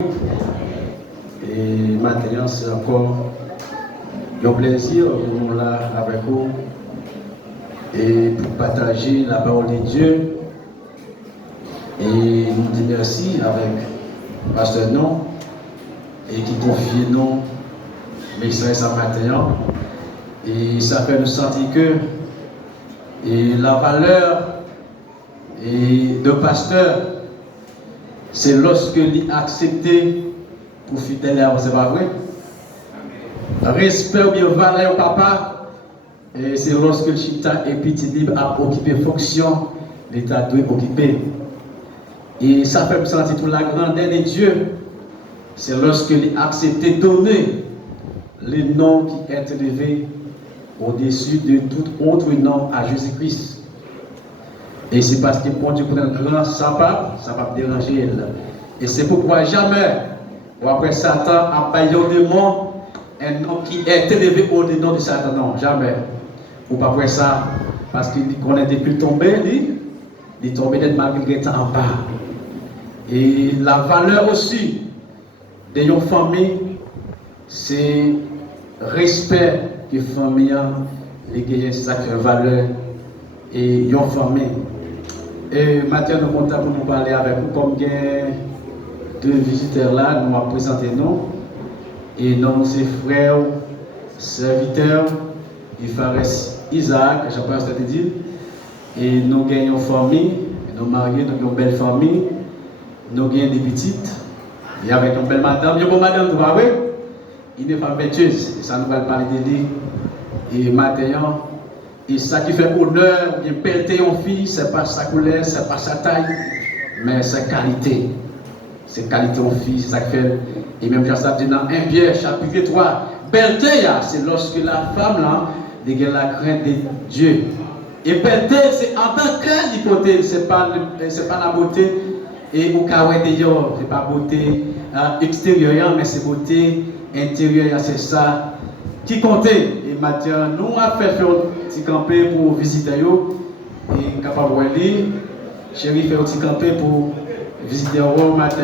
Et maintenant, c'est encore un plaisir pour nous là avec vous et pour partager la parole de Dieu. Et nous disons merci avec Pasteur Non et qui confie nous message ce matin. Et ça fait nous sentir que la valeur de pasteur, c'est lorsque il a accepté pour fidèle à c'est pas vrai. Respect ou bien valeur au papa, et c'est lorsque le chita et petit libre a occupé fonction, l'État doit occuper. Et ça fait me sentir toute la grandeur de Dieu. C'est lorsque il a accepté de donner le nom qui est élevé au-dessus de tout autre nom à Jésus-Christ. Et c'est parce que bon Dieu connaît le grand, ça va déranger. Et c'est pourquoi jamais, ou après Satan a payé au démon, un nom qui est élevé au-dessus de Satan. Non, jamais. Ou pas après ça, parce qu'il connaît depuis tomber, il est tombé d'être malgré en bas. Et la valeur aussi de nos familles, c'est respect que famille a, les gagnants, c'est ça qui a valeur et nos familles. Et maintenant, nous comptons pour nous parler avec vous comme deux visiteurs là, nous allons présenter nous. Et nous, c'est frères, serviteurs, il faudrait Isaac, je pense que tu dis. Et nous gagnons une famille, nous mariés, nous avons une belle famille, nous avons des petites, et avec une belle madame, il y a une bonne madame, tu vois, oui, il est une femme vertueuse, et ça nous va parler de lui. Et maintenant, et ça qui fait honneur, bien pelleter une fille, c'est pas sa couleur, c'est pas sa taille, mais sa qualité. C'est qualité en fille, c'est ça qui fait. Et même quand ça dit dans 1 Pierre, chapitre 3, belleté, c'est lorsque la femme là, a la crainte de Dieu. Et belleté, c'est en tant que côté, c'est pas la beauté et au cas où d'ailleurs, c'est pas beauté extérieure, mais c'est beauté intérieure, c'est ça qui comptait. Et maintenant, nous avons fait un petit campé pour visiter et capable de lire. Chérie fait un petit campé pour visiter au matin.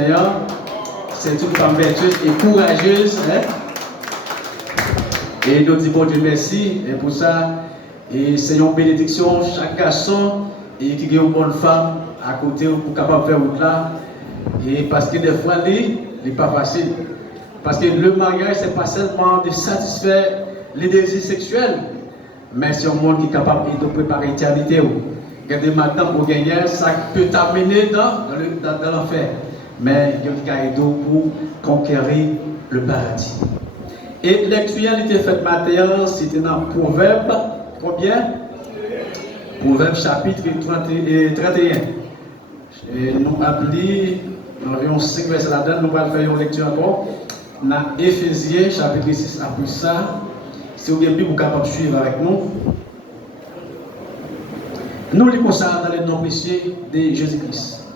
C'est une femme vertueuse et courageuse. Hein? Et nous disons bon Dieu merci. Et pour ça, et c'est une bénédiction chaque garçon et qui a une bonne femme à côté pour capable faire route là. Et parce que des fois, il n'est pas facile. Parce que le mariage, ce n'est pas seulement de satisfaire les désirs sexuels, mais c'est un monde qui est capable de préparer l'éternité. Il y a des matins pour gagner, ça peut t'amener dans l'enfer. Mais il y a des cadeaux pour conquérir le paradis. Et l'actualité faite matin, c'était dans Proverbe, combien? Proverbe chapitre 31. Et nous avons 5 versets là-dedans, nous allons faire une lecture encore. Dans Éphésiens chapitre 6, après ça, si vous avez vous capable de suivre avec nous. Nous lisons ça dans le nom précieux de Jésus-Christ.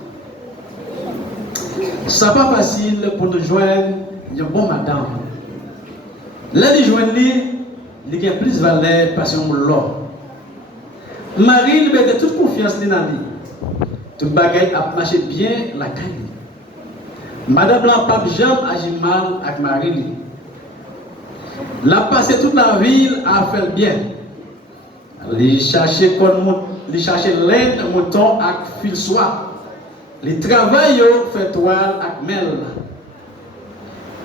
Ce n'est pas facile pour nous joindre une bonne madame. Là, nous joignons, il y a plus de valeur parce qu'on l'a. Marie, il met toute confiance dans lui. Tout bagaille a marché bien la caille. Madame la pape Jean agit mal avec Marie. La passé toute la ville a fait bien. Il cherchait laine, mouton avec fil soie. Il travaille fait toile avec mel.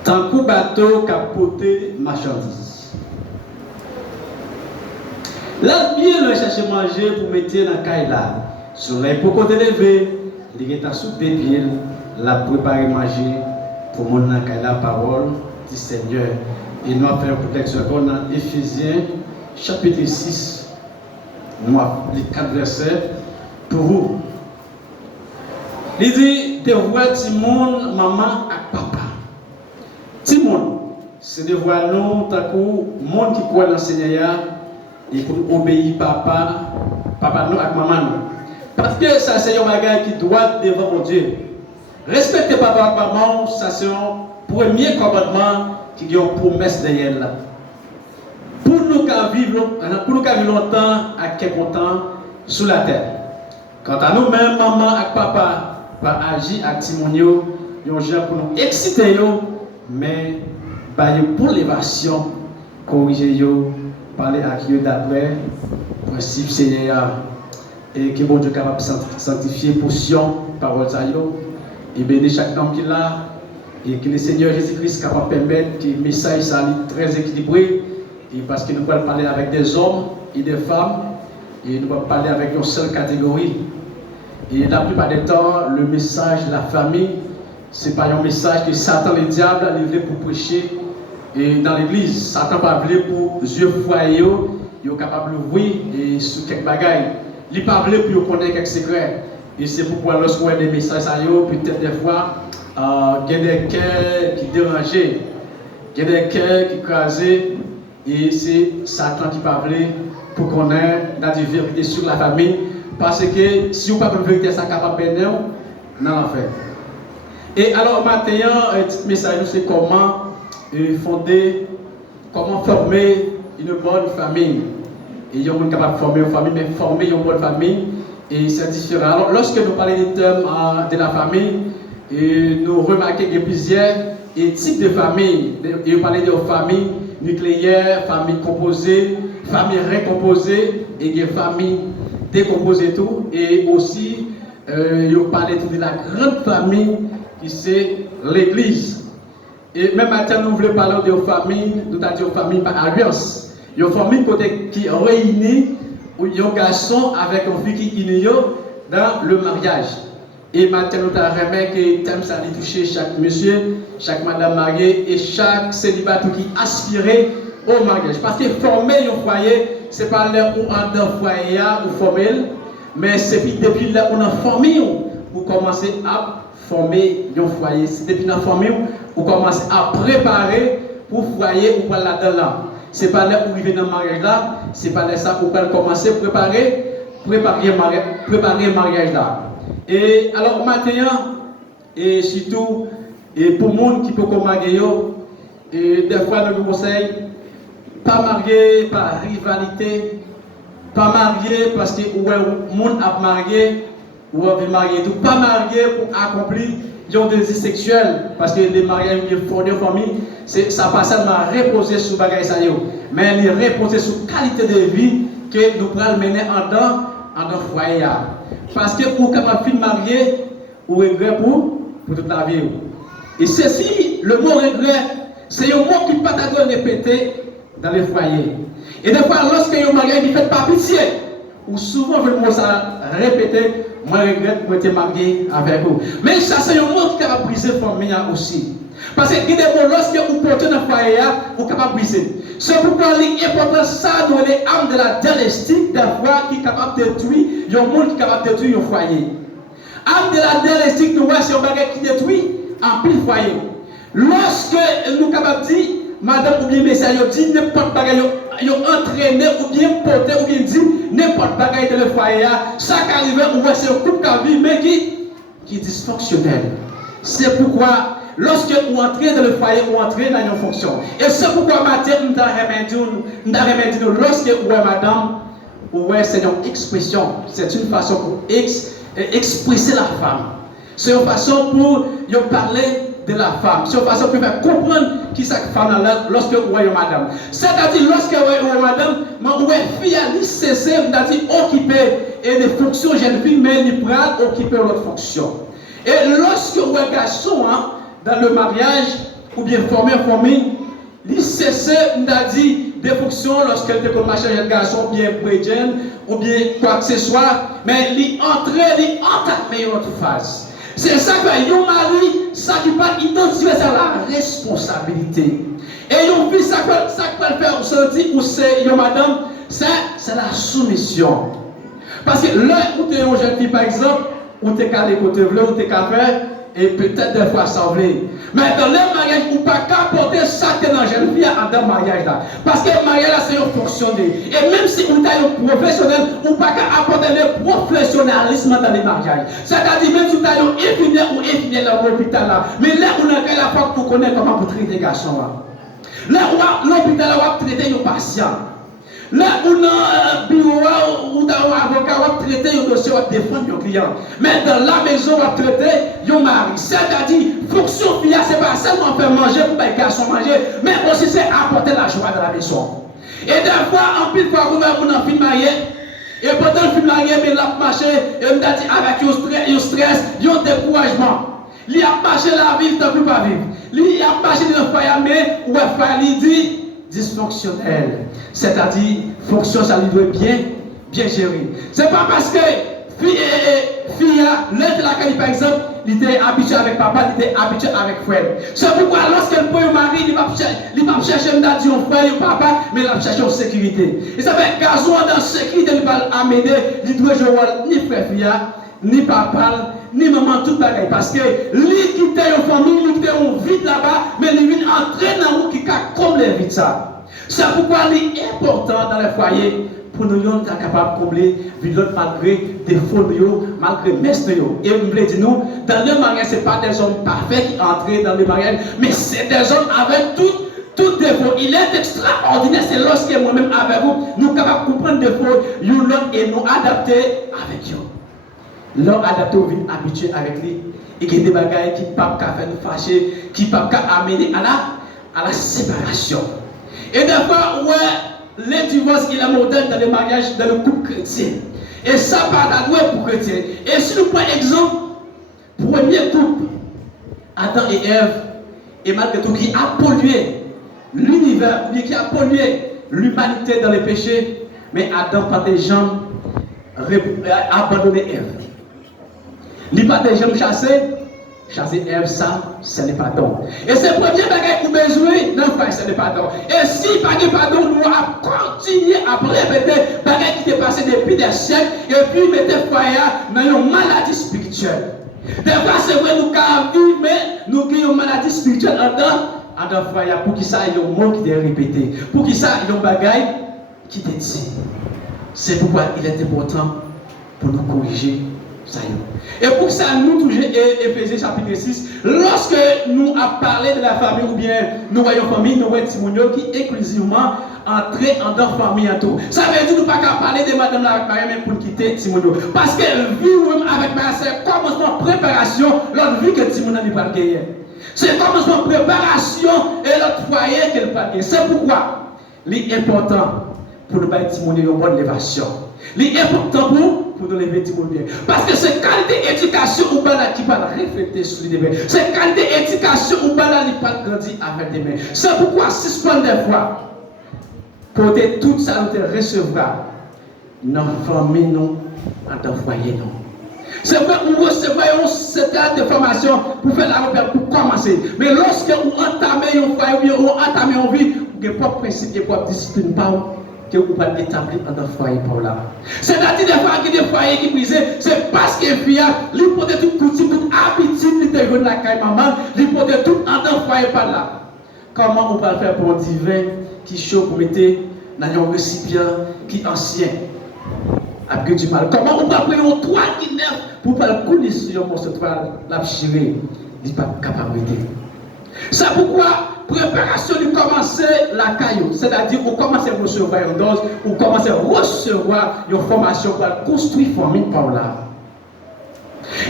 Tant que bateau capoté marchandise. Là, bien le chercher manger pour mettre dans la caille là. Soleil pour côté levé, il est à soupe des pieds, la préparer manger pour mon la parole du Seigneur. Et nous avons fait un texte dans Éphésiens chapitre 6. Nous avons les 4 versets pour vous. Il dit de voir Timon, maman et papa. Timon, c'est de voir nous, tant que monde qui croit dans le Seigneur, et pour obéir papa nous et maman nous. Parce que ça c'est un bagage qui doit devant mon Dieu. Respecter papa et maman, ça c'est un premier commandement qui est une promesse derrière là. Pour nous vivre longtemps à quelque temps sur la terre. Quant à nous-mêmes, maman et papa, va agir avec Timonio, un genre pour nous exciter, mais pour l'évasion, corriger, parler à qui d'après, principe Seigneur, et que bon Dieu est capable de sanctifier portion, parole, et bénir chaque homme qui l'a, et que le Seigneur Jésus-Christ est capable de permettre que le message soit très équilibré, et parce que nous pouvons parler avec des hommes et des femmes, et nous pouvons parler avec une seule catégorie. Et la plupart du temps, le message de la famille, ce n'est pas un message que Satan, le diable, a livré pour prêcher et dans l'église. Satan pas voulu pour yeux foyer, il est capable de voir et sur quelques bagailles. Il n'est pas voulu pour connaître quelques secrets. Et c'est pourquoi lorsqu'on a des messages à eux, peut-être des fois, il y a des cœurs qui dérangent, il y a des cœurs qui crasent, et c'est Satan qui parle pour connaître la vérité sur la famille. Parce que si vous n'avez pas de vérité, ça capable de bénir, non, en fait. Et alors, maintenant, un petit message, c'est comment fonder, comment former une bonne famille. Et il y a des gens capables de former une famille, mais former une bonne famille, et c'est différent. Alors, lorsque nous parlons des thèmes de la famille, et nous remarquons qu'il y a plusieurs types de familles. Et nous parlons de famille nucléaire, famille composée, famille recomposée, et des familles décomposées tout. Et aussi, nous parlons de la grande famille qui c'est l'Église. Et même maintenant, nous voulons parler de famille, nous avons dit famille par alliance. Il y a une famille qui réunit où il y a un garçon avec une fille qui est dans le mariage. Et maintenant, nous avons remarqué que le thème ça a touché chaque monsieur, chaque madame mariée et chaque célibataire qui aspirait au mariage. Parce que former un foyer, ce n'est pas là où on a un foyer ou former, mais c'est depuis là où on a formé pour commencer à former un foyer. C'est depuis la famille où commencer à préparer pour foyer ou pour là-dedans. Ce n'est pas là où il vient dans le mariage là, ce n'est pas là ça où on commencer à préparer le mariage là. Et alors maintenant, et surtout, et pour les gens qui peuvent marier, et des fois nous conseillons, pas marier par rivalité, pas marier parce que le monde a marié, ou a marié tout, pas marier pour accomplir un désir sexuel, parce que les mariages fondés en famille, ça pas seulement reposer sur les bagages, mais il reposer sur la qualité de vie que nous pouvons mener en dans le foyer. Parce que pour capable de marier, ou regret pour toute la vie. Et ceci, le mot regret, c'est un mot qui ne peut pas répéter dans les foyers. Et des fois, lorsque un mariage ne fait pas pitié, ou souvent le mot ça répéter, moi je regrette de être marié avec vous. Mais ça, c'est un mot qui a brisé la famille aussi. Parce que des mots, lorsque vous portez dans le foyer, vous êtes capable de briser. C'est pourquoi l'important ça dans les âmes de la dialectique, d'avoir qui est capable de détruire, il y a un monde qui est capable de détruire un foyer. Âme de la dialectique, nous voyons c'est un bagage qui détruit en pile foyer. Lorsque nous sommes capables de dire, madame ou bien message, dit n'importe bagage, ils ont entraîné ou bien porté ou bien dit n'importe bagage de le foyer, ça qui arrive, on voit c'est un couple qui vit, mais qui est dysfonctionnel. C'est pourquoi lorsque vous entrez dans le foyer, vous entrez dans une fonction. Et c'est pourquoi matin, nous avons remédié, lorsque vous voyez madame, vous voyez c'est une expression, c'est une façon pour expresser la femme. C'est une façon pour parler de la femme. C'est une façon pour faire comprendre qui c'est la femme lorsque vous voyez madame. C'est-à-dire, lorsque vous voyez madame, vous voyez fille à cesser, c'est-à-dire occuper des fonctions jeune fille, mais il peut occuper l'autre fonction. Et lorsque vous voyez garçon, dans le mariage, ou bien former une famille, il cesse des fonctions lorsqu'elle était comme machin de garçon, ou bien prédienne, ou bien quoi que ce soit, mais il entre, il entame une autre phase. C'est ça que un mari, ça qui va identifier la responsabilité. Et un fils, ça qui va faire ressentir, ou c'est une madame, c'est la soumission. Parce que là où tu es une jeune fille, par exemple, où tu es qu'à l'écouter, où tu es qu'à faire, et peut-être des fois sembler. Mais dans le mariage, on ne peut pas porter ça dans la jeune fille dans le mariage là. Parce que le mariage là, c'est un fonctionnaire. Et même si on est un professionnel, on ne peut pas apporter le professionnalisme dans les mariages. C'est-à-dire, même si on est un infirmière ou infirmière dans l'hôpital là, mais là, on a la porte pour connaître comment vous traiter les garçons là. Là, l'hôpital là, on va traiter nos patients. Là, où dans un bureau ou dans un avocat, on va traiter un dossier, on va défendre un client. Mais dans la maison, on va traiter un mari. C'est-à-dire, fonction fille, ce n'est pas seulement faire manger pour les garçons manger, mais aussi c'est apporter la joie dans la maison. Et des fois, en pile fois, on a un film marié, et pendant le film marié, il a marché, et on a dit avec un stress, un découragement. Il a marché la vie, il ne peut pas vivre. Il a marché dans le foyer, mais où il dit dysfonctionnel. C'est-à-dire, fonction, ça lui doit bien gérer. Ce n'est pas parce que fille, l'un de laquelle, par exemple, il était habitué avec papa, il était habitué avec frère. C'est pourquoi lorsqu'elle prend un mari, il va chercher un frère, un papa, mais il va chercher une sécurité. Et ça fait garçon dans la sécurité, il va amener, il doit jouer ni frère, fille, ni papa, ni maman, tout bagaille. Parce que lui qui était une famille, lui qui était une vie là-bas, mais lui vient entrer dans le monde qui a comme les vies de ça. C'est pourquoi il est important dans les foyers pour nous être capables de combler l'autre malgré des défauts, malgré les messes. Et vous voulez dire, nous, dans le mariage, ce n'est pas des hommes parfaits qui entrent dans le mariage, mais c'est des hommes avec tout défaut. Il est extraordinaire, c'est lorsque moi-même avec vous, nous sommes capables de comprendre des défauts, et nous adapter avec eux. L'homme adapté au vie habitué avec lui. Et qu'il y a des bagailles qui ne peuvent pas faire nous fâcher, qui ne peuvent pas amener à la séparation. Et des fois, ouais, les divorces, il est modèle dans le mariage, dans le couple chrétien. Et ça, par la loi pour chrétien. Et si nous prenons exemple, premier couple, Adam et Ève, et malgré tout, qui a pollué l'univers, qui a pollué l'humanité dans les péchés, mais Adam, par des gens, a abandonné Ève. Il n'a pas des gens chasser Ève, ça, ce n'est pas don. Et c'est le premier bagage qu'on a besoin, non, ce n'est pas don. Et si pas de pardon, nous allons continuer à répéter les bagages qui étaient passés depuis des siècles, et puis mettre foyer dans une maladie spirituelle. Des fois, c'est vrai, nous avons vu, mais nous avons une maladie spirituelle en dans foyer, pour qu'il y ait un mot qui est répété, pour qu'il y ait un bagage qui est dit. C'est pourquoi il est important pour nous corriger. Et pour ça, nous toujours, Éphésiens chapitre 6, lorsque nous avons parlé de la famille, ou bien nous voyons famille, nous voyons Timonio qui exclusivement entrer en dans famille en tout. Ça veut dire que nous ne pouvons pas parler de madame avec Marie, même pour quitter Timonio. Parce que vivre avec Marie, c'est commencement préparation, l'autre vie que Timonio n'est pas gagné. C'est commencement préparation et l'autre foyer qu'elle n'a pas gagné. C'est pourquoi il est important pour nous battre Timonio une bonne élévation. Il est important pour nous lever Timonio. Parce que c'est qualité d'éducation ou pas qui va refléter sur les mains. C'est qualité d'éducation ou pas qui va grandir avec des mains. C'est pourquoi, si je prends des fois, pour tout ça nous recevra dans la famille, nous, dans le foyer, nous. C'est vrai qu'on recevra un certain de formation pour faire la repère, pour commencer. Mais lorsque vous entamez un foyer, ou bien vous entamez une vie, vous n'avez pas de principe et pas de discipline, que vous pouvez établir dans le foyer pour là. C'est-à-dire des fois qu'il y a des foyers qui brisent, c'est parce qu'il y a l'hypothèse toute coutume, toute habitude, l'hypothèse de la caille maman, l'hypothèse toute en dans le foyer par là. Comment on peut faire pour un divin qui chaud pour mettre dans un récipient qui est ancien, avec du mal? Comment on peut prendre un toit qui neuf pour pas le couler sur ce toit, la chirer? Il n'est pas capable de. C'est pourquoi préparation de commencer la caillou, c'est-à-dire on commence à recevoir une dose, on commence à recevoir une formation pour construire famille par là.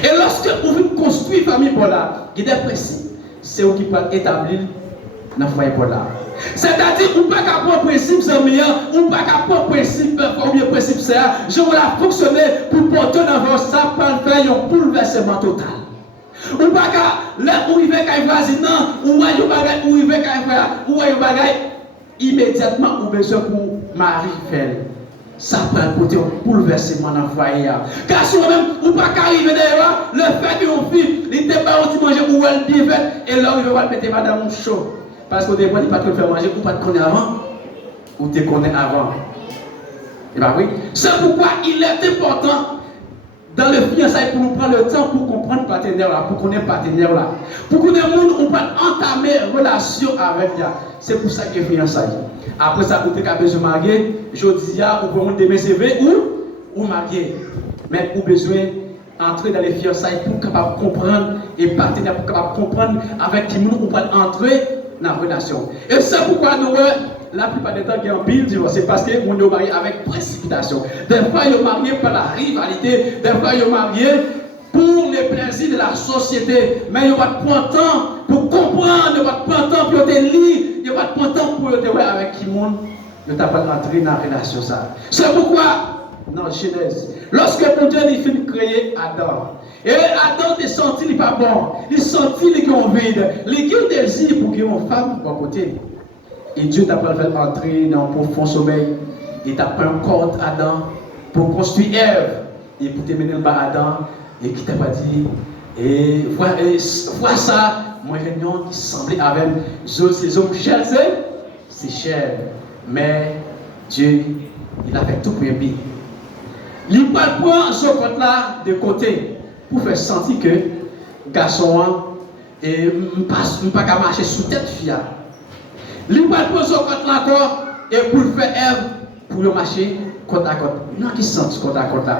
Et lorsque on veut construire famille par là, il y a des principes, c'est eux qui peuvent établir dans le foyer par là. C'est-à-dire on ne peut pas prendre principe meilleur, on ne peut pas prendre principe combien principe c'est, je vais la fonctionner pour porter dans ça pour faire un bouleversement total. Ou pas là où il veut qu'il voisine, ou il veut qu'il frère, ou il bagage immédiatement ou besoin pour Marie faire. Ça peut apporter un bouleversement dans le foyer. Car si même ou pas qu'arriver d'ailleurs, le fait que mon fils, il n'était pas aussi manger ou elle bien fait, et là il veut mettre madame chaud. Parce qu'au début, il ne pas te faire manger, ou pas te connaître avant, ou te connaître avant. Et bien oui, c'est pourquoi il est important. Dans le fiançailles, pour nous prendre le temps pour comprendre le partenaire là, pour connaître le partenaire là. Pour que les gens on peut entamer une relation avec lui. C'est pour ça qu'il y a fiançailles. Après ça, vous avez besoin de marier. Je dis, vous pouvez demain CV ou marier. Mais vous avez besoin d'entrer dans les fiançailles pour capable comprendre et partenaire pour capable comprendre avec qui nous on peut entrer dans la relation. Et c'est pourquoi nous, la plupart des temps, il y a un pile divorce. C'est parce que mon est marié avec précipitation. Des fois, ils sont mariés par la rivalité. Des fois, ils sont mariés pour les plaisirs de la société. Mais il n'y a pas de temps pour comprendre, il n'y a pas de temps pour te lire, il n'y a pas de temps pour te voir avec qui monde. Ne t'a pas entré dans la relation. C'est pourquoi, dans Genèse, lorsque mon Dieu il finit de créer Adam, et Adam il senti qu'il n'est pas bon, il sentit qu'il est vide, il a un désir pour qu'il y ait une femme à côté. Et Dieu t'a pas fait entrer dans un profond sommeil. Il t'a pris un corps Adam pour construire Ève et pour te mener le bas Adam et qui t'a pas dit et voilà ça, moi réunion qui semblait avec ces hommes chers, c'est cher. Mais Dieu, il a fait tout pour bien. Il prend ce côté-là de côté pour faire sentir que le garçon ne peut pas marcher sous tête fille. Il prend ce côté-là encore et pour faire Ève, pour marcher côte à côte. Nous qui sentons côte à côte là.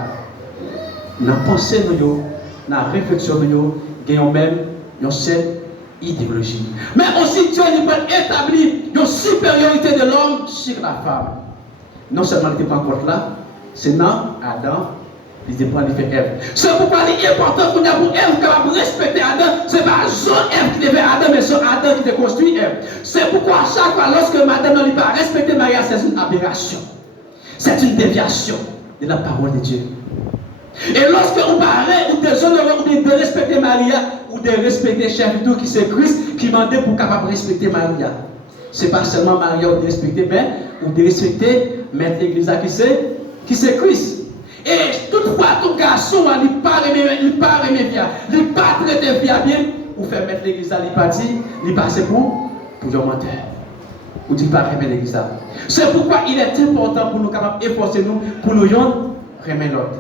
Dans la pensée, dans la réflexion, nous avons même cette idéologie. Mais aussi, Dieu a établi une supériorité de l'homme sur la femme. Non seulement il n'était pas encore là, c'est non Adam, il était pas de faire Ève. C'est pourquoi il est important pour Ève capable de respecter Adam. Ce n'est pas son Ève qui devait Adam, mais son Adam qui a construit Ève. C'est pourquoi à chaque fois, lorsque madame n'a pas respecté Maria, c'est une aberration. C'est une déviation de la parole de Dieu. Et lorsque on parlait ou déshonorer ou de respecter Maria ou de respecter chef tout qui c'est Christ qui demandait pour capable respecter Maria. Ce n'est pas seulement Maria ou de respecter, mais ou de respecter maître l'église qui c'est Christ. Et toutefois ton garçon il pas aimer bien, il pas traiter bien ou faire mettre l'église il pas dit, il passe pour un menteur. Ou dit pas aimer l'église. C'est pourquoi il est important pour nous capables efforcer nous pour nous aimer l'autre.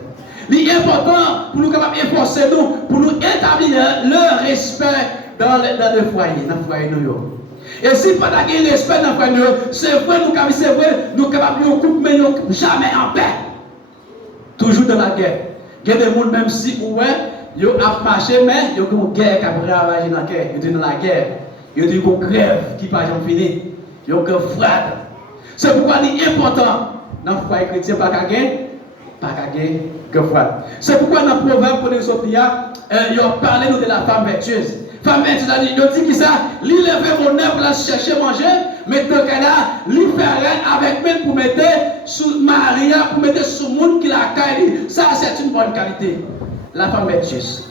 Il est important pour nous capables efforcer nous pour nous établir le respect dans le foyer, dans le foyer nous. Et si pas de respect dans le foyer, c'est vrai nous capables de couper mais jamais en paix. Toujours dans la guerre. Il y a des gens même si ils ont marché mais ils ont une guerre qui a ravagé dans la guerre, ils sont dans la guerre. Ils ont une grève qui n'a pas fini. Ils ont une fraude. C'est pourquoi il est important dans le foyer chrétien pas qu'à gagner que fraude. C'est pourquoi dans le proverbe pour les autres, ils ont parlé de la femme vertueuse. Femme vertueuse, ils ont dit que ça, il levait mon œuvre pour chercher manger, mais dans le cas là, il fait avec même pour mettre sous Maria, pour mettre sous le monde qui l'a caillé. Ça, c'est une bonne qualité. La femme vertueuse.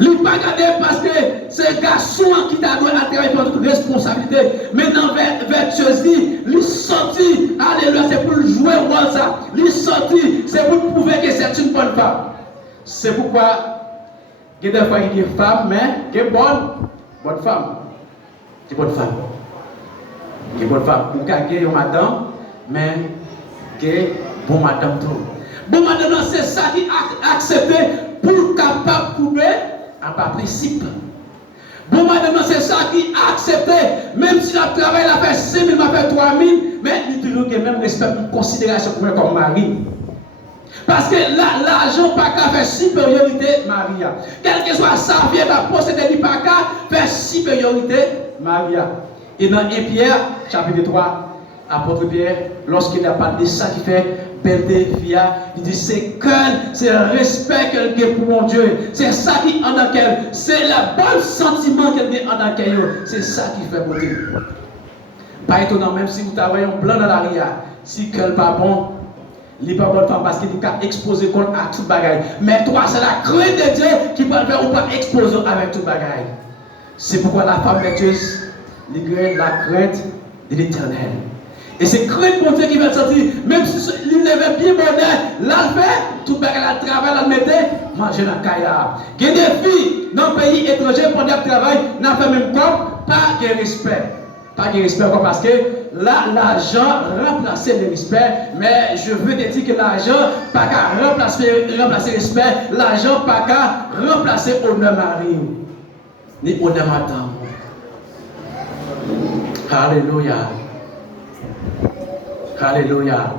Il n'est pas gardé parce que c'est le garçon qui t'a donné à travailler pour toute responsabilité. Mais dans la vertueuse, il sorti, alléluia, c'est pour jouer au rôle ça. Il sorti, c'est pour prouver que c'est une bonne femme. C'est pourquoi, il y a des fois il dit femme, mais il y a une bonne femme. C'est bonne femme. Il y a une bonne femme. Pour qu'il y ait une madame, mais il y a une bonne madame tout. Bon madame, c'est ça qui a accepté pour capable de prouver par principe. Bon madame, c'est ça qui a accepté, même si la travail a fait 5 000, a fait 3 000, mais il toujours a même respect et considération pour moi comme mari. Parce que l'argent n'a pas fait supériorité Maria. Quel que soit sa vie, la possédée du pas fait supériorité Maria. Et dans 1 Pierre, chapitre 3, apôtre Pierre, lorsqu'il a parlé de ça qui fait belleté, via, il dit c'est le respect qu'elle a pour mon Dieu. C'est ça qui en a qu'elle. C'est le bon sentiment qu'elle a en qu'elle. C'est ça qui fait beauté. Pas étonnant, même si vous travaillez en blanc dans l'arrière, si qu'elle n'est pas bon, il n'est pas bonne femme parce qu'il est exposé contre à toute bagaille. Mais toi, c'est la crainte de Dieu qui peut faire ou pas exposer avec toute bagaille. C'est pourquoi la femme vertueuse, la crainte de l'Éternel. Et c'est crainte pour Dieu qui va sortir, même si il avait bien bonheur, l'a fait, tout le monde travail, l'a mettait, manger dans la caille. Il y a des filles dans le pays étranger pendant le travail, n'a fait même corps, pas de respect. Pas de respect parce que là, l'argent remplace le respect, mais je veux te dire que l'argent pas qu'à remplacer le respect, l'argent pas qu'à remplacer honneur mari, ni honneur madame. Alléluia. Alléluia.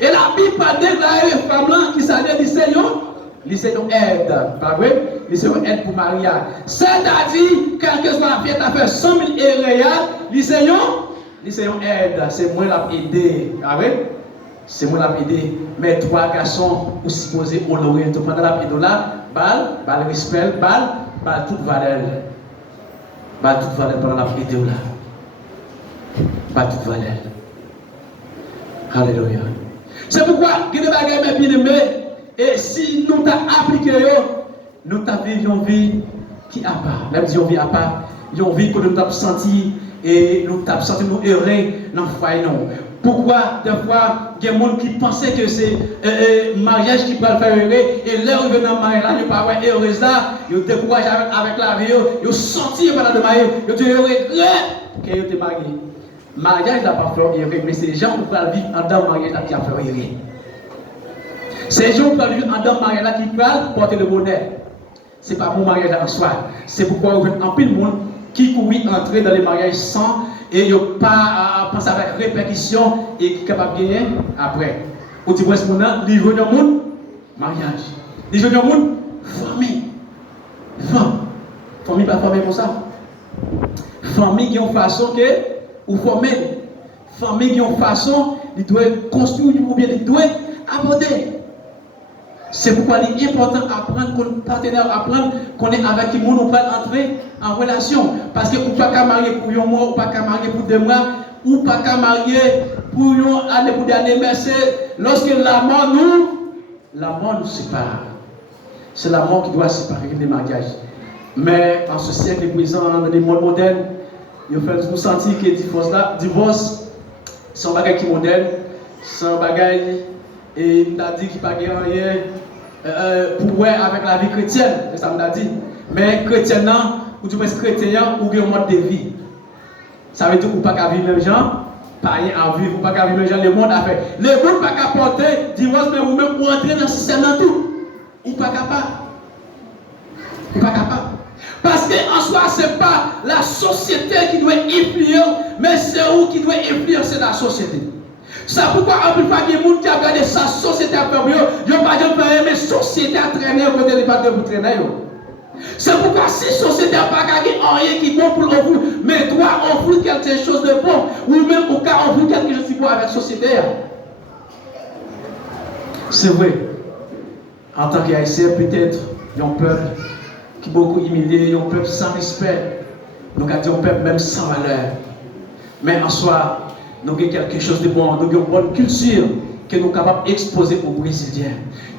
Et la Bible parle de les femmes qui s'appellent les Seigneur aide. Pas vrai? Les Seigneur aide pour Maria. C'est-à-dire, quel que soit la fête, à faire 100 000 réals, les Seigneur c'est une aide, c'est moi qui l'ai aidé. Ah oui? C'est moi qui l'ai aidé. Mais trois garçons, vous supposez honorer. Tout pendant la aide là, balle respect, balle toute valeur. Balle toute valeur pendant la aide là. Balle toute valeur. Alléluia. C'est pourquoi, il y a des bagages bien aimés. Et si nous t'avons appliqué, nous t'avons une vie qui a pas. Même si on vit à part, une vie que nous t'avons senti et nous t'avons senti nous errer dans le foyer. Pourquoi, des fois, il y a des gens qui pensaient que c'est le mariage qui peut le faire errer, et là, ils viennent dans le mariage, là, ils ne peuvent pas être heureux là, ils découragent avec la vie, ils sentent pendant le mariage, ils disent regret qu'ils étaient mariés. Le mariage n'a pas fait errer, mais c'est les gens qui peuvent vivre en dedans le mariage qui a fait errer. C'est les gens qui peuvent vivre en dedans le mariage qui peuvent porter le bonheur. Ce n'est pas mon mariage en soi. C'est pourquoi il y a un peu de monde qui court entrer dans les mariages sans et il n'y a pas penser avec répercussion et qui est capable de gagner après. Ou tu vois ce monde, il y a un monde mariage. Il y a un monde famille. Famille pas famille pour ça. Famille qui a une façon que ou famille. Famille qui a une façon, il doit construire ou bien il doit aborder. C'est pourquoi il est important d'apprendre qu'on partenaire, apprendre qu'on est avec qui on peut entrer en relation. Parce que vous ne pouvez pas marier pour un mois, ou pas marier pour 2 mois, ou pas marier pour une année, pour des années. Mais c'est lorsque la mort nous sépare. C'est la mort qui doit séparer les mariages. Mais en ce siècle présent, dans les mondes modernes, il faut nous sentir que le divorce, c'est un bagage qui est moderne, c'est un bagage et il m'a dit qu'il n'y a pas rien pour voir avec la vie chrétienne, c'est ça m'a dit. Mais chrétien, ou du moins chrétien, ou un mode de vie. Ça veut dire qu'on ne peut pas vivre même gens, pas rien à vivre, ou pas vivre même gens, le monde a fait. Le monde n'a pas porter divorce, mais vous-même pour entrer dans le système dans tout. Ou pas capable. Ou pas capable. Parce qu'en soi, ce n'est pas la société qui doit influer, mais c'est vous qui doit influencer la société. C'est pourquoi en plus il y a des gens qui ont regardé sa société à faire mieux, ils n'ont pas dit que la société a traîné au côté de pas de vous traîner. C'est pourquoi si la société n'a pas gagné rien qui est bon pour vous, mais toi offrir quelque chose de bon, ou même au cas offrir quelque chose de bon avec la société. C'est vrai. En tant qu'Haïtien, peut-être, il y a un peuple qui est beaucoup humilié, il y a un peuple sans respect. Nous avons un peuple même sans valeur. Mais en soi, nous avons quelque chose de bon, nous avons une bonne culture que nous sommes capables d'exposer aux Brésiliens.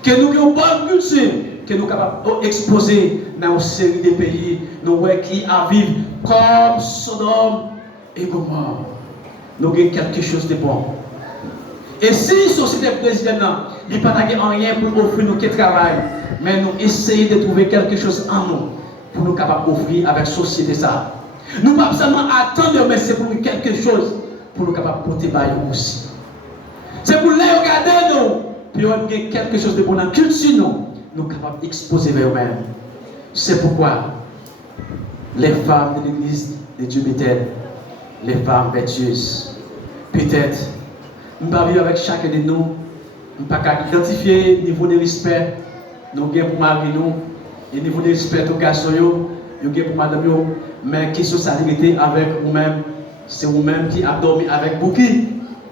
Que nous avons une bonne culture que nous sommes capables d'exposer dans une série de pays qui vivent comme Sodome et Gomorrhe. Nous avons quelque chose de bon. Et si la société brésilienne n'a pas rien pour offrir nous qui travaillent, mais nous essayons de trouver quelque chose en nous pour nous capables d'offrir avec la société ça. Nous ne pouvons pas seulement attendre, mais c'est pour nous quelque chose pour nous capables de porter bail aussi. C'est pour les regarder nous, puis on a quelque chose de bon dans la culture nous sommes capables d'exposer vers eux-mêmes. C'est pourquoi les femmes de l'église de Dieu Bethel, les femmes vertueuses, peut-être, nous ne pouvons pas vivre avec chacun de nous, nous ne pouvons pas identifier le niveau de respect, nous avons pour mari nous, le niveau de respect aux garçons, nous avons pour madame, mais question de salubrité avec vous-même. C'est vous-même qui a dormi avec Bouki.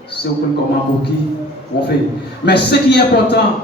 C'est vous comment Bouki on fait. Mais ce qui est important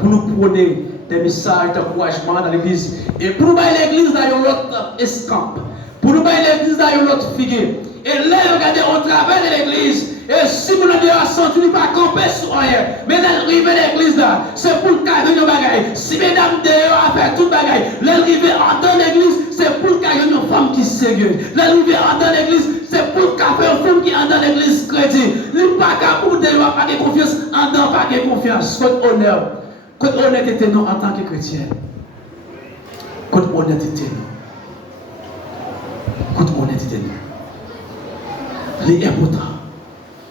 pour nous prôner des messages d'encouragement dans l'église. Et pour nous mettre l'église dans une autre escampe. Pour nous mettre l'église dans une autre figure. Et là, regardez, on travaille de l'église. Et si vous n'avez pas senti, vous ne pas camper sur rien. Mais l'arrivée de l'église là, c'est pour le cas de nos bagailles. Si mesdames dehors à faire tout bagaille, l'arrivée en dans l'église, c'est pour le cas de nos femmes qui sont sérieuses. L'arrivée en dans l'église, c'est pour le cas de nos femmes qui sont dans l'église chrétienne. Il n'est pas qu'à pour dehors pas de confiance, en dedans pas de confiance. Côte honneur. Côte honnêteté non en tant que chrétien. Côte honnêteté non. Côte honnêteté non. C'est important.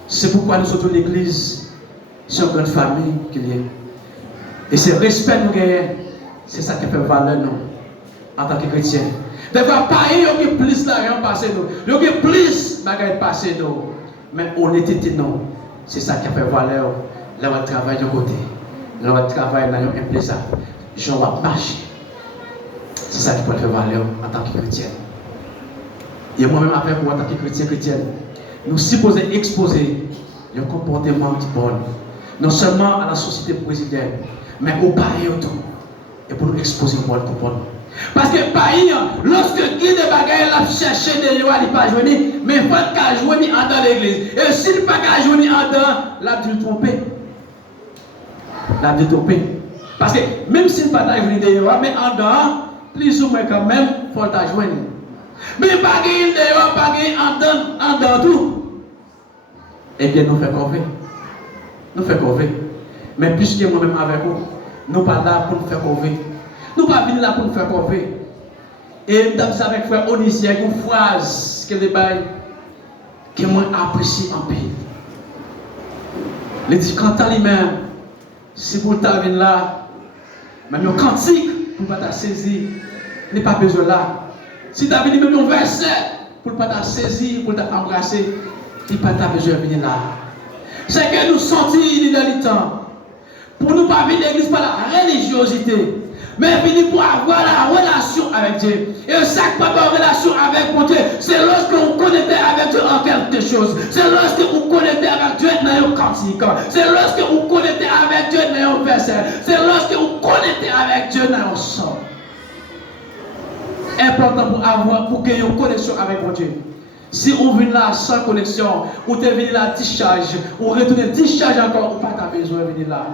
C'est pourquoi nous sommes l'église, c'est une grande famille qu'il y a. Et ce respect que nous gagnons, c'est ça qui fait valeur nous, en tant que chrétiens. Des fois, pas il y a plus d'argent passé nous, il y a plus de passé nous. Mais honnêteté non, c'est ça qui fait valeur. Là, on travaille de côté, là, on travaille dans un plaisir. Je vais marcher. C'est ça qui peut faire valeur en tant que chrétien. Et moi-même, après, pour en tant que chrétienne, nous supposons exposer le comportement qui bon, non seulement à la société brésilienne, mais au pays autour, et pour nous exposer le monde bon. Parce que pays, lorsque qui de bagaille l'a cherché de lui, il pas joué, mais il faut qu'à jouer en dans l'église. Et s'il pas qu'à jouer en dans, là tu le trompes. Là tu le trompes. Parce que même s'il pas ta joué de lui, mais en dans, plus ou moins quand même, il faut ta jouer. Mais pas qu'il de lui, pas qu'il en dans tout. Eh bien, nous faisons corvée. Nous faisons corvée. Mais puisque moi-même avec vous, nous ne sommes pas là pour nous faire corvée. Nous ne sommes pas venus là pour nous faire corvée. Et nous sommes avec frère Onisien, une phrase que moi apprécie en paix. Il dit, quand tu lui-même, si pour ta venir là, même un cantique, pour ne pas saisir, il n'est pas besoin là. Si tu as venu même un verset, pour ne pas saisir, pour t'embrasser, il n'y a pas besoin de venir là. C'est que nous sentons dans le temps. Pour nous pas venir à l'église par la religiosité, mais venir pour avoir la relation avec Dieu. Et chaque pas de relation avec mon Dieu, c'est lorsque vous connectez avec Dieu en quelque chose. C'est lorsque vous connectez avec Dieu dans un cantique. C'est lorsque vous connectez avec Dieu dans un verset. C'est lorsque vous connectez avec Dieu dans un son. Important pour qu'il y ait une connexion avec mon Dieu. Si on vient là sans connexion, ou tu es venu là discharge, ou retourner discharge encore, ou pas tu as besoin de venir là.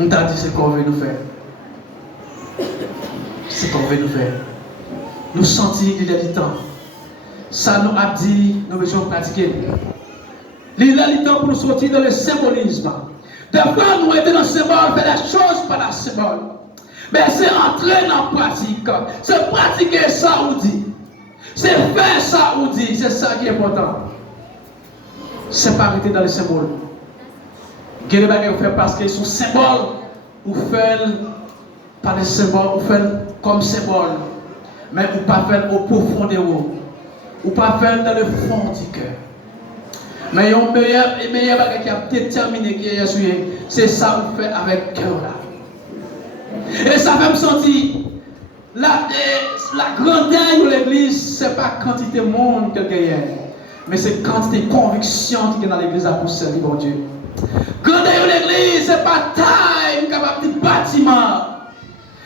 On t'a dit ce qu'on veut nous faire. C'est ce qu'on veut nous faire. Nous sentir qu'il y a du temps. Ça nous a dit, nous devons pratiquer. Il y a du temps pour nous sortir dans le symbolisme. Des fois, nous étions dans le symbole, faire des choses par la symbole. Mais c'est entrer dans la pratique. C'est pratiquer ça ou dit. C'est faire ça ou dit. C'est ça qui est important. C'est pas arrêter dans le symbole. Quel est ce que parce qu'ils sont symboles, ou faire par les symboles, ou faire comme symbole, mais ou pas faire au profond de vous, ou pas faire dans le fond du cœur. Mais il y a un meilleur bagage qui a déterminé qui est essuyé, c'est ça qu'on fait avec cœur là. Et ça fait me sentir, la grandeur de l'église, ce n'est pas quantité de monde qu'elle gagne, mais c'est quantité de conviction qui est dans l'église pour servir mon Dieu. Grandeur de l'église, ce n'est pas taille capable de bâtiment,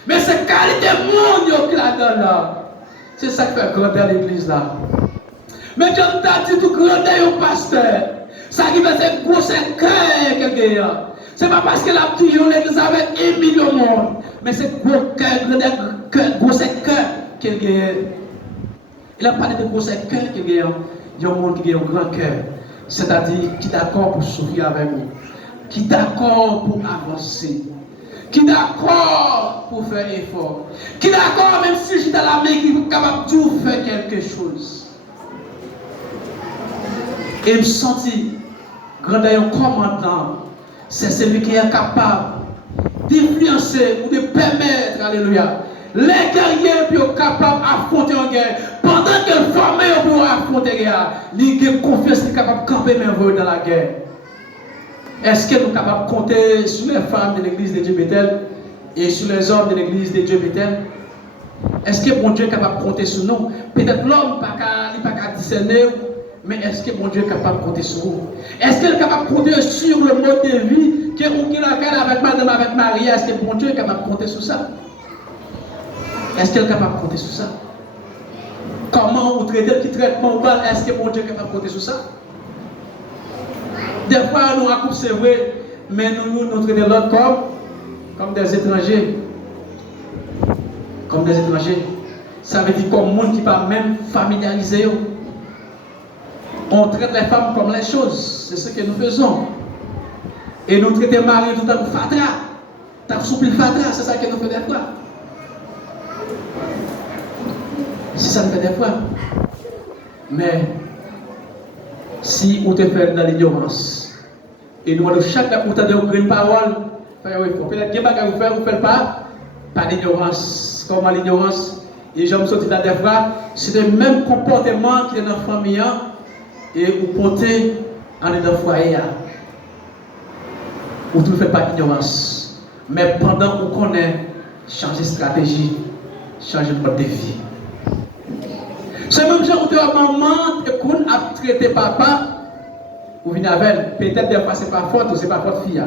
mais c'est qualité de monde qui la donne là. C'est ça qui fait grandeur de l'église là. Mais comme tu as dit, tout grandeur au pasteur, ça qui fait c'est gros cœur qu'elle gagne. Ce n'est pas parce qu'elle a pris l'église avec 1 million de monde, mais c'est gros cœur, gros cœur qu'elle gagne. Il a parlé de gros cœur qu'elle gagne. Il y a un monde qui a un grand cœur. C'est-à-dire qui est d'accord pour souffrir avec vous, qui est d'accord pour avancer, qui est d'accord pour faire effort, qui est d'accord même si je suis dans la main, qui est capable de tout faire quelque chose. Et me sentir grandeur un commandant, c'est celui qui est capable d'influencer ou de permettre, alléluia, les guerriers sont capables d'affronter une guerre. Pendant qu'elles forment pour affronter la guerre, ils ont confiance qu'ils sont capables de camper même dans la guerre. Est-ce que nous sommes capables de compter sur les femmes de l'église de Dieu Bethel et sur les hommes de l'église de Dieu Bethel? Est-ce que mon Dieu est capable de compter sur nous? Peut-être l'homme n'est pas capable de discerner, mais est-ce que mon Dieu est capable de compter sur vous? Est-ce qu'il est capable de compter sur le mode de vie qu'il a avec madame, avec Marie? Est-ce que mon Dieu est capable de compter sur ça? Est-ce qu'elle est capable de compter sur ça? Comment vous traitez, qui traitement ou pas? Est-ce que mon Dieu est capable de compter sur ça? Des fois, nous racontons, c'est vrai, mais nous traitons l'autre comme des étrangers. Comme des étrangers. Ça veut dire comme monde qui ne pas même familiariser. On traite les femmes comme les choses. C'est ce que nous faisons. Et nous traitons Marie tout le temps fatra. T'as soupli fatra, c'est ça que nous faisons des fois. Si ça nous fait des fois. Mais si on te fait dans l'ignorance, et nous avons chaque fois que vous avez une parole, peut-être que vous ne faites pas d'ignorance. Comment l'ignorance? Et je me suis dit là des fois, c'est le même comportement qui est dans la famille et vous portez en dans le foyer. Vous ne faites pas d'ignorance. Mais pendant qu'on connaît, changer de stratégie, changer de mode de vie. C'est même genre où maman a traité papa, ou venez avec elle. Peut-être des fois c'est pas faute ou c'est pas faute fille.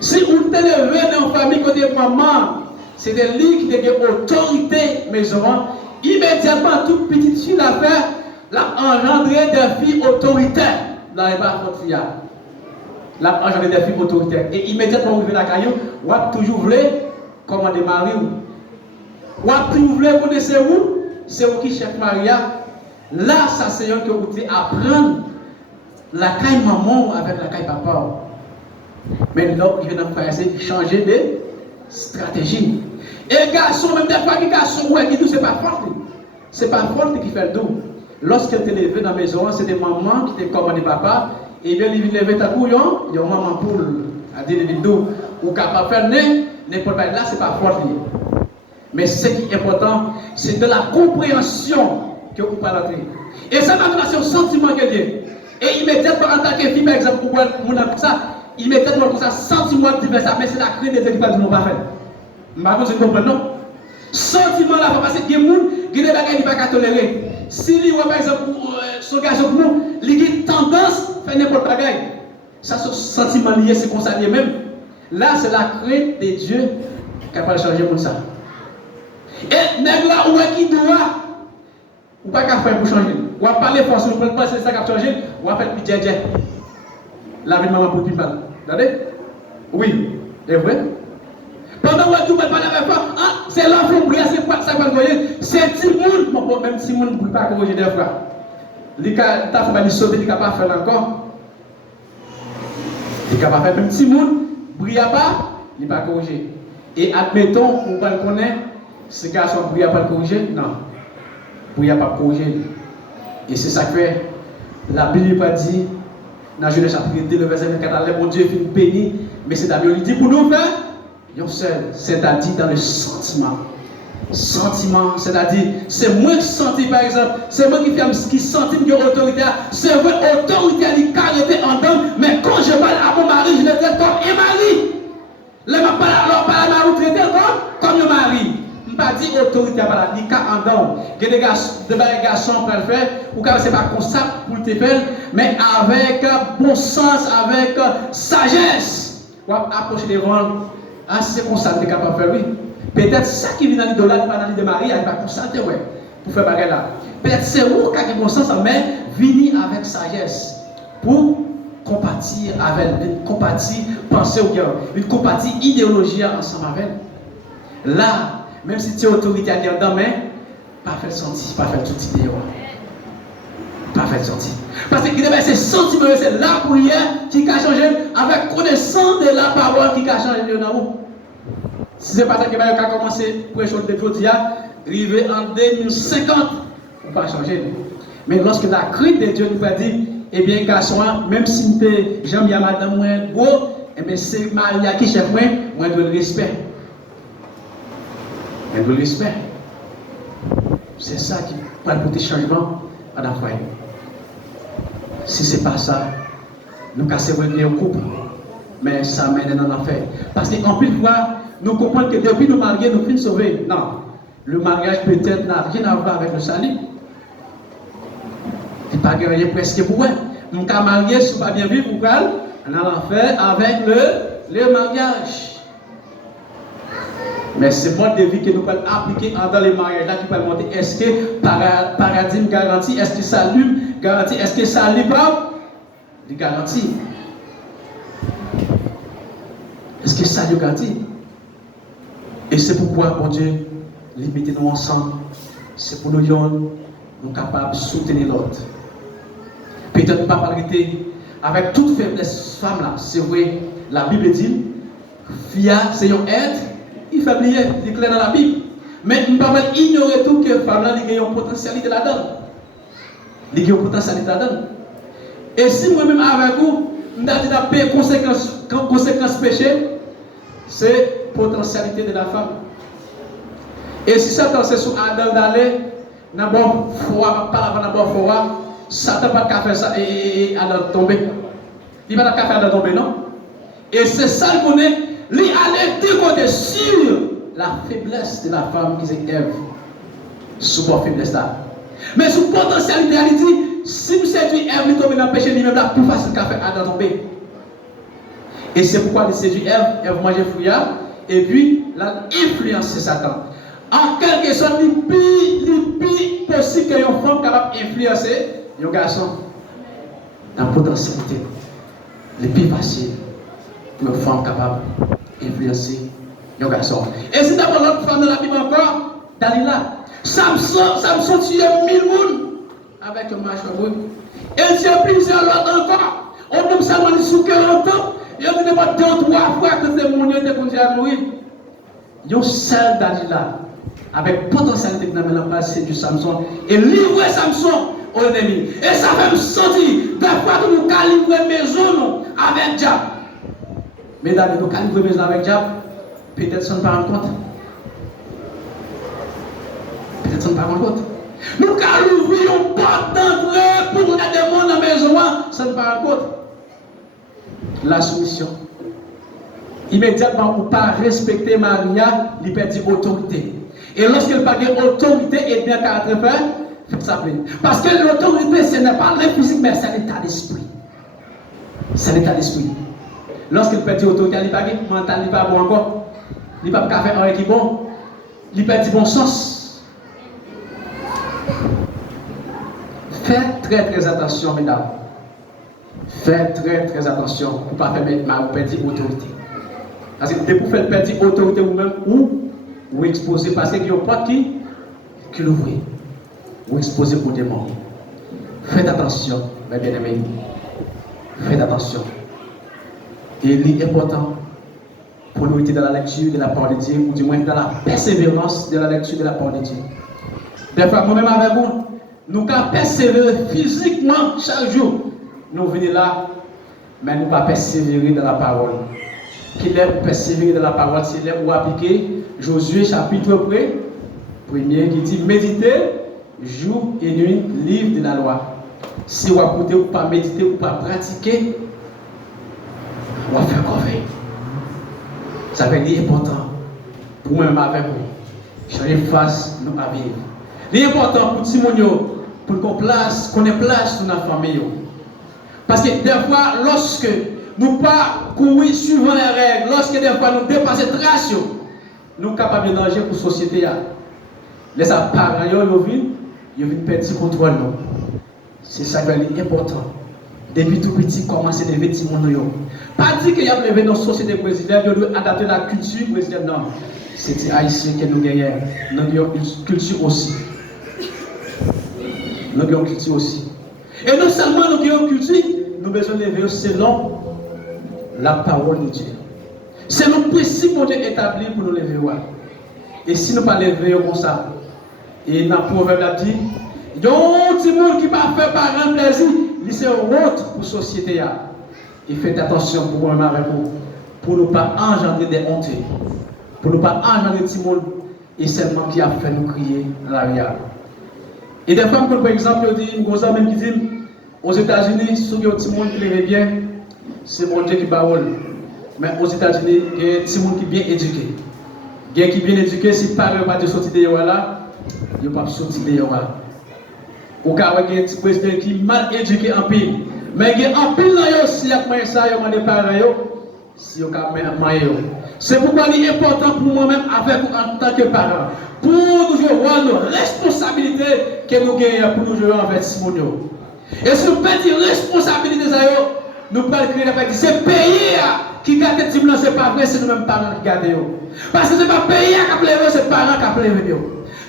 Si vous êtes élevé dans une famille côté maman, c'est des lits qui ont autorité, mes enfants, immédiatement toute petite fille l'a fait, l'a engendré des filles autoritaires. Là, il n'y a pas faute fille. L'a engendré des filles autoritaires. Et immédiatement vous venez la caillou, vous avez toujours voulu commander Marie. Vous avez toujours voulu connaître où? C'est vous qui chef Maria. Là, ça c'est un que vous devez apprendre la caille maman avec la caille papa. Mais l'homme qui vient de changer de stratégie. Et garçon, même des fois, les garçons, qui disent c'est pas forte. C'est pas forte qui fait le dos. Lorsqu'elle est élevée dans la maison, c'est des mamans qui te commandent papa. Et bien, ils viennent lever ta couillon, il y a une maman poule à dire les dos. Ou capable de faire n'importe quoi. Là, c'est pas forte. Mais ce qui est important, c'est de la compréhension que vous parlez. Et ça m'a donné un sentiment que Dieu. Et immédiatement, en tant que fille, par exemple, pour mon ça, immédiatement, comme ça, sentiment de ça, mais c'est la crainte des équipes qui n'ont pas fait. Je ne sais pas non. Sentiment là, parce que les gens qui ne peuvent pas tolérer. Si lui, par exemple, son garçon pour nous, il a tendance à faire n'importe quoi. Ça, ce sentiment lié, c'est comme ça même. Là, c'est la crainte de Dieu qui va changer pour ça. Et là où est-ce qu'il doit, ou pas qu'à faire pour changer. Ou à parler force, ou pas c'est ça qui a changé, ou à faire plus djadja. La vie de maman pour plus mal. Regardez? Oui, c'est vrai. Pendant que tout le monde parle avec toi, c'est l'enfant briller, c'est pas ça qu'on voit. C'est Timoun, bon, même Timoun ne peut pas corriger des fois. Il a fait sauter, il n'a pas fait encore. Il n'a pas fait, même Timoun ne brille pas, il n'a pas corrigé. Et admettons, on va le connaître. Ce garçon ne peut pas le corriger? Non. Il ne peut pas corriger. Et c'est ça que la Bible n'a pas dit, dans Genèse chapitre 2, le verset 24, mon Dieu est une béni, mais c'est la Bible qui dit pour nous faire, c'est-à-dire dans le sentiment. Sentiment, c'est-à-dire, c'est moi qui sentis par exemple, c'est moi qui sentis que l'autorité, c'est vrai, l'autorité qui caractère en dedans, mais quand je parle à mon mari, je le traite comme un mari. Là, je parle à ma retraité comme un mari. Je ne pas dire autorité à la dit en dedans. Il y a des garçons pour le faire, ou quand c'est pas comme ça pour te faire, mais avec bon sens, avec sagesse. On va approcher devant. Ah, c'est comme ça que tu es capable de faire, oui. Peut-être ça qui vient dans l'idolâtre, pas dans l'idée de Marie, elle va constater, ouais, pour faire bagarre là. Peut-être c'est vous qui avez bon sens, mais venez avec sagesse pour compatir avec, compatir, penser au cœur, une compatir idéologie ensemble avec. Là, même si tu es autorité à dire dedans, mais pas faire sentir, pas faire toute idée. Pas faire sentir. Parce que c'est sentiment, c'est la prière qui a changé avec connaissance de la parole qui a changé dans vous. Si ce n'est pas ça qui va commencer pour échanger de aujourd'hui, arriver en 2050, on ne va pas changer. Mais lorsque la crainte de Dieu nous va dire, eh bien, garçon, même si j'aime bien madame, eh bien, c'est Maria qui chef, moi, je dois le respect. Je dois le respect. C'est ça qui va apporter changement à la foi. Si ce n'est pas ça, nous cassons un couple. Mais ça mène dans l'affaire. Parce qu'en plus de fois, nous comprenons que depuis nous marier, nous finissons sauvés. Non. Le mariage peut-être n'a rien à voir avec le salut. Il n'y a pas gagné presque pour moi. Nous sommes mariés, si nous ne pas bien vivre, on a l'affaire avec le mariage. Mais c'est le mode de vie que nous pouvons appliquer dans les mariages là qui peuvent monter. Est-ce que paradigme garanti? Est-ce que salut garanti? Est-ce que salut pas? Il garantit. Est-ce que salut garanti? Et c'est pourquoi, mon Dieu, limiter nous ensemble, c'est pour nous nous capables de soutenir l'autre. Peut-être pas arrêter avec toute faiblesse femme là. C'est vrai, la Bible dit, Fia, c'est un être, il fait oublier, il est clair dans la Bible. Mais nous ne pouvons pas ignorer tout que femme là, il y a une potentialité là-dedans. Il y a une potentialité là-dedans. Et si moi-même avec vous, nous avons des conséquences péché, c'est potentialité de la femme. Et si Satan c'est sur Adam d'aller, n'a bon foi, pas avant d'abord foi, Satan pas qu'à faire ça et Adam tomber. Il va pas qu'à faire Adam tomber, non? Et c'est ça qu'on est, lui aller décoder sur la faiblesse de la femme qui est Ève. Sous la faiblesse là. Mais sous potentialité, il dit, si nous séduisons Ève, nous tombons dans le péché, lui-même là, plus facile qu'à faire Adam tomber. Et c'est pourquoi il séduit Ève, Ève mange fruit, et puis, là, influencer Satan. En quelque sorte, il plus possible que une femme capable d'influencer un garçon dans la potentialité. Le plus facile pour une femme capable d'influencer un garçon. Et c'est d'abord l'autre femme de la Bible encore, Dalila. Samson tué 1000 personnes avec un macho. Et Dieu plusieurs l'autre encore. On nomme ça sous 40 ans. Il y a deux ou trois fois que ces gens étaient conduits à mourir. Il y a un seul Dalila avec potentialité dans la place, c'est du Samson. Et livrer Samson au ennemi. Et ça fait me sentir, des fois que nous calibrons maison avec diable. Mesdames, nous calibrons maison avec diable, peut-être ça ne pas rendre compte. Peut-être ça ne pas rendre compte. Nous calibrons une porte d'entrée pour les démons dans la maison, ça ne pas rendre compte. La soumission. Immédiatement, pour ne pas respecter Maria, il perd autorité. Et lorsqu'elle parle d'autorité et bien caractère, il faut s'appeler. Parce que l'autorité, ce n'est pas le physique, mais c'est l'état d'esprit. C'est l'état d'esprit. Lorsqu'elle perd l'autorité, il n'est pas mental, il n'est pas bon encore. Il n'est pas faire un qui est bon. Il perd du bon sens. Faites très attention, mesdames. Faites très attention pour ne pas faire perdre l'autorité. Parce que pour faire perdre l'autorité vous-même, ou exposer parce qu'il n'y a pas qui l'ouvre. Ou exposer pour des démons. Faites attention, mes bien-aimés. Faites attention. Et il est important pour nous être dans la lecture de la parole de Dieu, ou du moins dans la persévérance de la lecture de la parole de Dieu. Des fois, moi-même avec vous, nous pouvons persévérer physiquement chaque jour. Nous venons là, mais nous ne pouvons pas persévérer dans la parole. Qu'il est persévérer dans la parole, c'est là où appliquer Josué chapitre 1er qui dit méditer jour et nuit, livre de la loi. Si vous écoutez ou pas méditer ou pas pratiquer, on va faire corvée. Ça va être important pour moi-même avec vous. Changer face nous à vivre. L'important pour Timonio, pour qu'on ait place dans la famille. Parce que des fois, lorsque nous ne pas courir suivant les règles, lorsque des fois nous dépassons les traces, nous sommes capables de danger pour la société. Les appareils, ils viennent perdre le contrôle. C'est ça qui est important. Depuis tout petit, commencer à lever les gens. Pas dire qu'il y a levé dans la société brésilienne, il doit adapter la culture brésilienne. Non. C'est haïtien que nous gagnons. Nous avons une culture aussi. Nous avons une culture aussi. Et non seulement nous avons une culture, nous avons besoin de lever selon la parole de Dieu. C'est le principe que Dieu établi pour nous lever. Et si nous ne pas lever comme ça, et dans le proverbe, il dit, il y a un petit monde qui ne va faire par un plaisir, c'est honte pour la société. Et faites attention pour moi avec vous, pour ne pas engendrer des hontes, pour ne pas engendrer des petits monde, et seulement qui a fait nous crier dans la vie. Et des fois, par exemple, il y a une grosse même qui dit, aux États-Unis, si il y a un petit monde qui les bien, c'est mon Dieu qui parle. Mais aux États-Unis, il y a un petit monde qui est bien éduqué. Il y a qui bien éduqué, si par exemple, pas de sortir de là, il n'y a pas de sortir de là. Ou il y a un petit président qui est mal éduqué en pile. Mais il y a un pile là aussi, il y a ça, il y a des parents, si il y a c'est pourquoi il est important pour moi-même, avec en tant que parent, pour nous jouer nos responsabilités que nous gagnons pour nous jouer avec Simonio. Et si nous perdons les responsabilités, nous pouvons créer la paix. C'est pays qui garde les petits, c'est pas vrai, c'est nous-mêmes parents qui gardent. Parce que ce n'est pas pays qui a pleuré, c'est les parents qui a pleuré.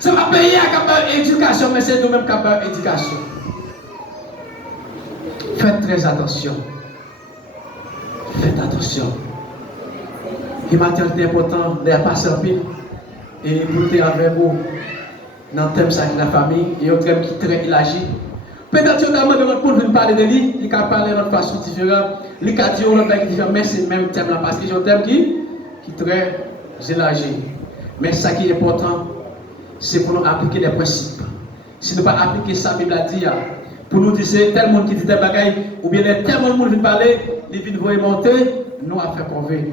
Ce n'est pas pays qui a éducation, mais c'est nous-mêmes qui avons éducation. Faites très attention. Faites attention. Il m'a dit que c'est important de passer en pile et écouter avec vous dans le thème de la famille et un thème qui est très élargi. Peut-être que vous avez pour venir parler de lui, il a parlé de façon différente, il a dit un thème différent, mais c'est le même thème là, parce que c'est un thème qui est très élargi. Mais ce qui est important, c'est pour nous appliquer des principes. Si nous ne pas appliquer ça, la Bible a dit, pour nous dire c'est tel monde qui dit des bagailles, ou bien tel monde qui vient parler, il vient vous monter, nous à faire convaincre.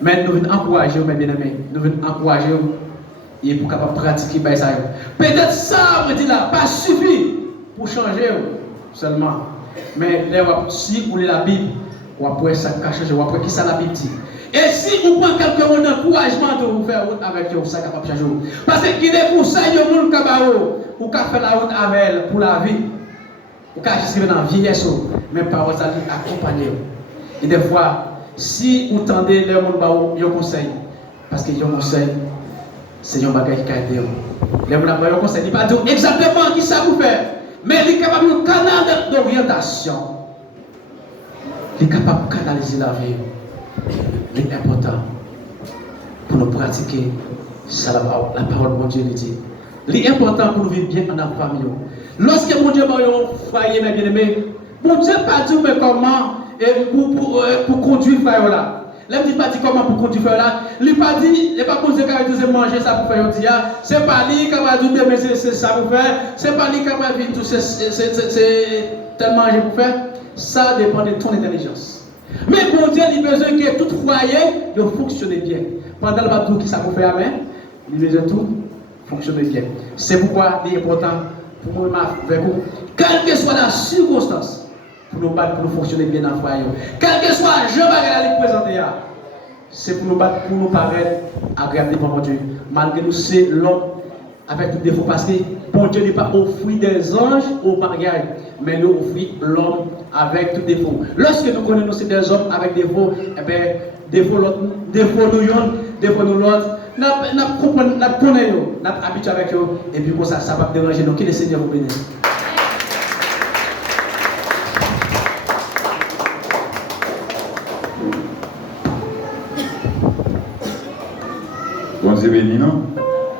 Mais nous venons encourager, mes bien-aimés, nous venons encourager et pour capable pratiquer bah, ça. Peut-être ça, on dit là, pas suffi pour changer seulement. Mais là, si vous lisez la Bible, ou après ça changer, ou après qui ça la Bible dit. Et si vous prenez quelqu'un d'encouragement de vous faire route avec vous, ça capable changer. Parce qu'il est pour ça, il y a des gens qui faire la route avec elle pour la vie. Ou qui juste dans la vieillesse, mais par votre accompagner. Et des fois, si vous tendez les gens qui vous conseil, parce que vous conseil, c'est un bagage qui a été. Les gens qui vous conseil, il ne pas dire exactement qui ça vous fait, mais il est capable de canal d'orientation. Il est capable de canaliser la vie. C'est important pour nous pratiquer ça, la parole de mon Dieu nous dit. C'est important pour nous vivre bien en famille. Lorsque mon Dieu m'a foyer, mes bien-aimés, mon Dieu n'a pas dit mais comment pour conduire frère là. Il ne pas dit comment pour conduire frère là. Il n'a pas dit, il n'a pas posé qu'à dire manger ça pour faire un dia. C'est pas lui qui va dire mais c'est ça pour faire. C'est pas lui qui va dire tout c'est tellement manger pour faire. Ça dépend de ton intelligence. Mais mon Dieu, il a besoin que tout foyer fonctionne bien. Pendant le bateau qui ça pour faire, il a besoin de tout fonctionner bien. C'est pourquoi il est important pour moi avec vous, quelle que soit la circonstance, pour nous battre, pour nous fonctionner bien dans le foyer. Quel que soit je vais présenter, c'est pour nous battre, pour nous paraître agréable devant mon Dieu. Malgré nous, c'est l'homme avec tout défaut. Parce que mon Dieu n'est pas offert des anges au mariage, mais nous offre l'homme avec tout défaut. Lorsque nous connaissons c'est des hommes avec défaut, eh bien, défaut nous l'autre, nous connaissons, nous habitués avec eux, et puis ça va déranger nous. Que le Seigneur vous bénisse. Bon, c'est béni, non?